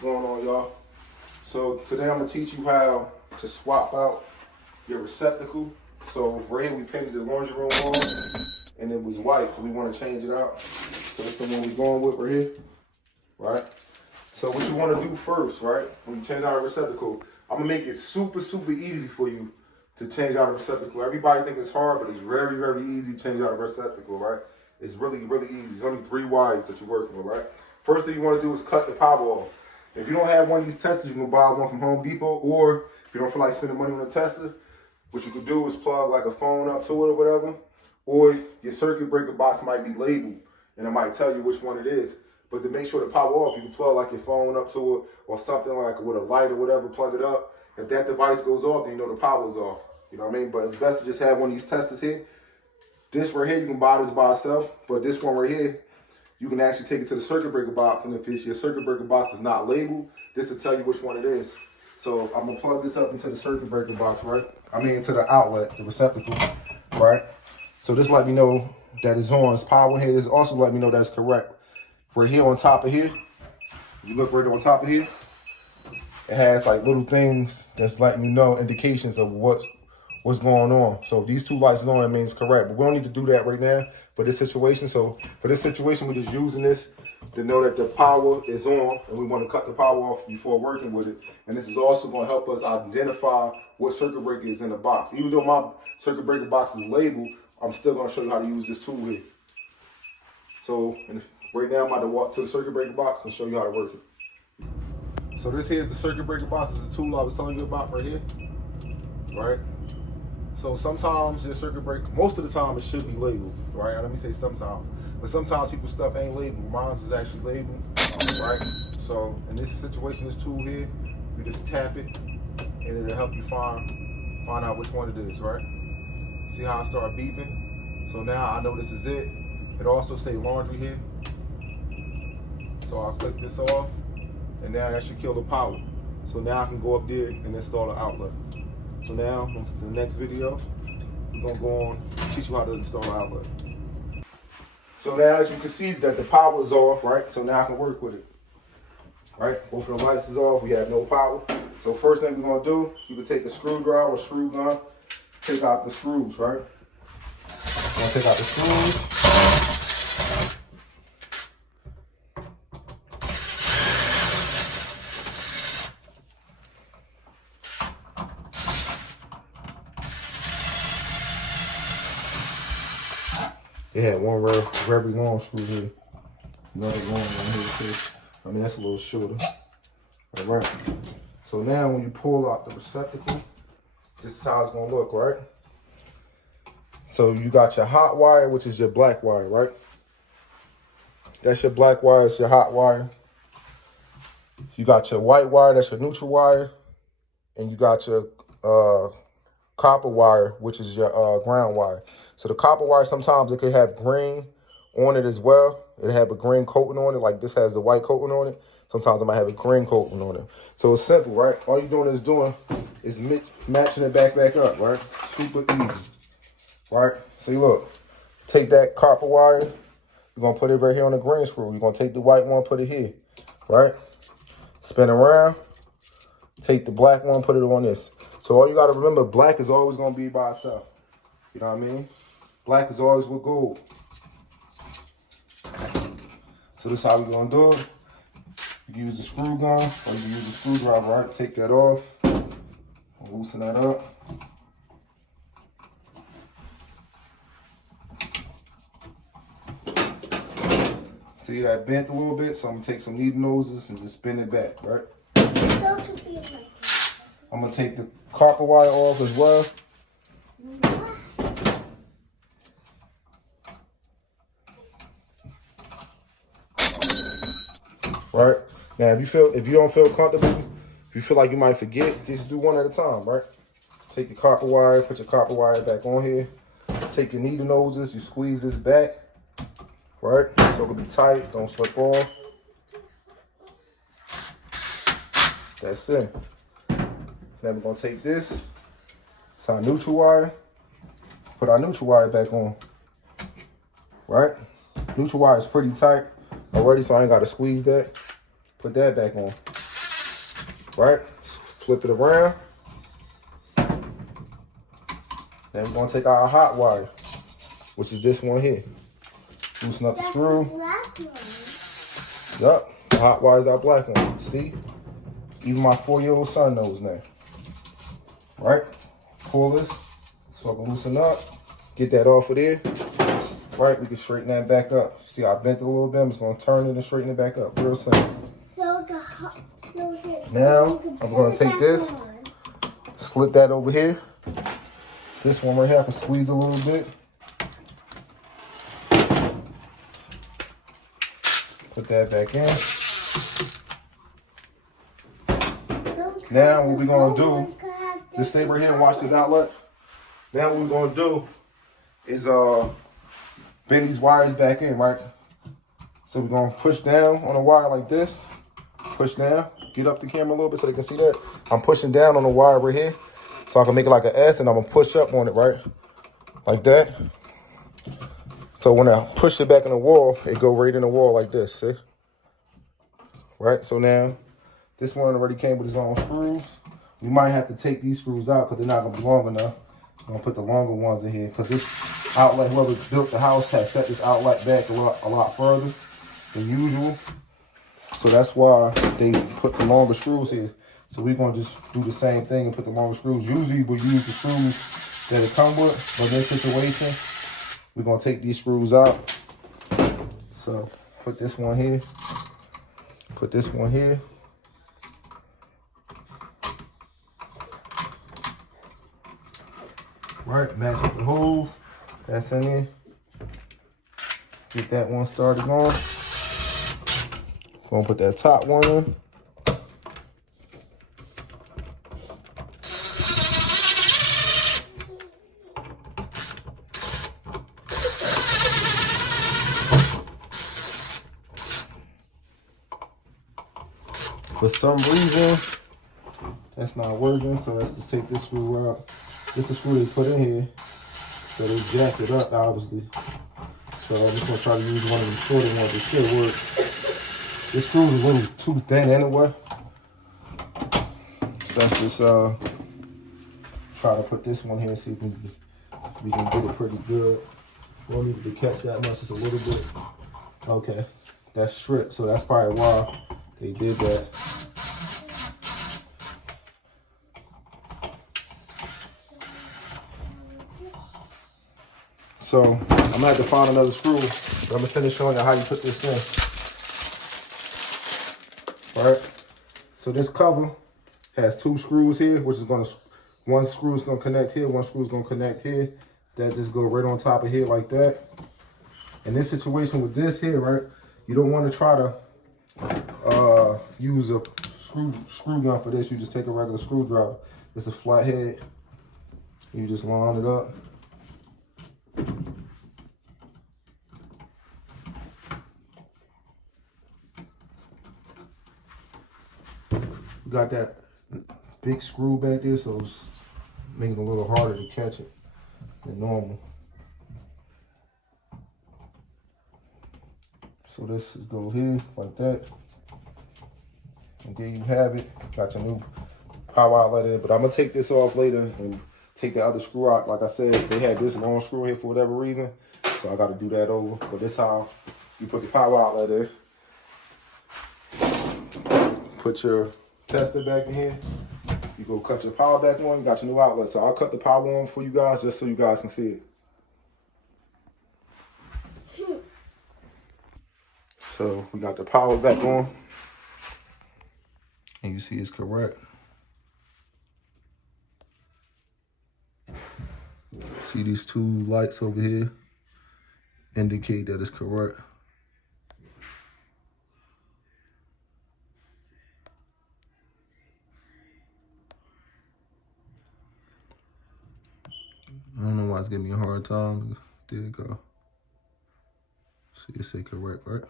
What's going on, y'all? So today I'm gonna teach you how to swap out your receptacle. So right here we painted the laundry room on and it was white, so we want to change it out. So that's the one we're going with right here, right? So what you want to do first, right? When you change out a receptacle, I'm gonna make it super easy for you to change out a receptacle. Everybody think it's hard, but it's very easy to change out a receptacle, right? It's really easy. There's only 3 wires that you're working with, right? First thing you want to do is cut the power off. If you don't have one of these testers, you can buy one from Home Depot, or if you don't feel like spending money on a tester, what you can do is plug like a phone up to it or whatever, or your circuit breaker box might be labeled and it might tell you which one it is. But to make sure the power off, you can plug like your phone up to it or something like with a light or whatever, plug it up. If that device goes off, then you know the power's off. You know what I mean? But it's best to just have one of these testers here. This right here, you can buy this by itself, but this one right here, you can actually take it to the circuit breaker box, and if your circuit breaker box is not labeled, this will tell you which one it is. So I'm gonna plug this up into the circuit breaker box, right? I mean into the outlet, the receptacle, right? So this let me know that it's on, it's power here. This also let me know that's correct. Right here on top of here, you look right on top of here, it has like little things that's letting you know indications of what's going on. So if these 2 lights are on, it means correct. But we don't need to do that right now for this situation. So for this situation, we're just using this to know that the power is on, and we want to cut the power off before working with it. And this is also going to help us identify what circuit breaker is in the box. Even though my circuit breaker box is labeled, I'm still going to show you how to use this tool here. So right now I'm about to walk to the circuit breaker box and show you how to work it. So this here is the circuit breaker box. This is the tool I was telling you about right here, right? So sometimes your circuit breaker, most of the time it should be labeled, right? Let me say sometimes. But sometimes people's stuff ain't labeled. Mine's is actually labeled, right? So in this situation, this tool here, you just tap it and it'll help you find out which one it is, right? See how I start beeping? So now I know this is it. It also say laundry here. So I'll click this off and now that should kill the power. So now I can go up there and install the outlet. So now, in the next video, we're gonna go on, teach you how to install the outlet. So now as you can see that the power is off, right? So now I can work with it, right? Both of the lights is off, we have no power. So first thing we're gonna do, you can take a screwdriver or screw gun, take out the screws, right? I'm gonna take out the screws. They had one very long screw here. Another long one here too. I mean, that's a little shorter. All right. So now when you pull out the receptacle, this is how it's gonna look, right? So you got your hot wire, which is your black wire, right? That's your black wire, it's your hot wire. You got your white wire, that's your neutral wire. And you got your copper wire, which is your ground wire. So the copper wire, sometimes it could have green on it as well. It have a green coating on it, like this has the white coating on it. Sometimes I might have a green coating on it. So it's simple, right? All you're doing is matching it back up, right? Super easy, right? See, look, take that copper wire, you're gonna put it right here on the green screw. You're gonna take the white one, put it here, right? Spin around, take the black one, put it on this. So all you gotta remember, black is always gonna be by itself. You know what I mean? Black is always with gold. So this is how we're gonna do it. You can use the screw gun or you can use the screwdriver, right? Take that off, loosen that up. See that bent a little bit? So I'm gonna take some needle noses and just bend it back, right? I'm gonna take the copper wire off as well. Right? Now if you don't feel comfortable, if you feel like you might forget, just do one at a time, right? Take your copper wire, put your copper wire back on here. Take your needle noses, you squeeze this back, right? So it'll be tight, don't slip off. That's it. Then we're gonna take this, it's our neutral wire, put our neutral wire back on, right? Neutral wire is pretty tight already, so I ain't gotta squeeze that. Put that back on. right? Flip it around. Then we're gonna take our hot wire, which is this one here. Loosen up the screw. The black one. Yup, the hot wire is our black one. See? Even my 4-year-old son knows now. Right? Pull this so I can loosen up. Get that off of there. Right? We can straighten that back up. See, I bent it a little bit. I'm just gonna turn it and straighten it back up. Real simple. Now I'm gonna take this, slip that over here. This one right here, I can squeeze a little bit. Put that back in. Now what we're gonna do, just stay right here and watch this outlet. Now what we're gonna do is bend these wires back in, right? So we're gonna push down on a wire like this. Push down, get up the camera a little bit so they can see that. I'm pushing down on the wire right here so I can make it like an S, and I'm gonna push up on it, right? Like that. So when I push it back in the wall, it go right in the wall like this, see? Right, so now this one already came with its own screws. We might have to take these screws out because they're not gonna be long enough. I'm gonna put the longer ones in here because this outlet, whoever built the house, has set this outlet back a lot further than usual. So that's why they put the longer screws here. So we're gonna just do the same thing and put the longer screws. Usually we use the screws that it come with, but in this situation, we're gonna take these screws out. So put this one here, put this one here. Right, match up the holes. That's in there. Get that one started on. Gonna put that top one in. For some reason, that's not working, so let's just take this screw out. This is the screw they put in here, so they jacked it up, obviously. So I'm just gonna try to use one of the shorter ones. It should work. This screw is a little too thin anyway. So let's just try to put this one here and see if we can get it pretty good. We don't need to catch that much, just a little bit. Okay, that's stripped, so that's probably why they did that. So I'm gonna have to find another screw. But I'm gonna finish showing you how you put this in. All right. So this cover has 2 screws here, which is gonna, one screw is gonna connect here, one screw is gonna connect here. That just go right on top of here like that. In this situation with this here, right, you don't want to try to use a screw gun for this. You just take a regular screwdriver. It's a flat head. You just line it up. We got that big screw back there, so it's making it a little harder to catch it than normal. So this go here like that. And there you have it. Got your new power outlet in, but I'm gonna take this off later and take the other screw out. Like I said, they had this long screw here for whatever reason, so I gotta do that over. But this how you put the power outlet in. Put your tester back in here. You go cut your power back on, you got your new outlet. So I'll cut the power on for you guys just so you guys can see it. So we got the power back on. And you see it's correct. See these 2 lights over here indicate that it's correct. I don't know why it's giving me a hard time. There you go. See, it say correct, right?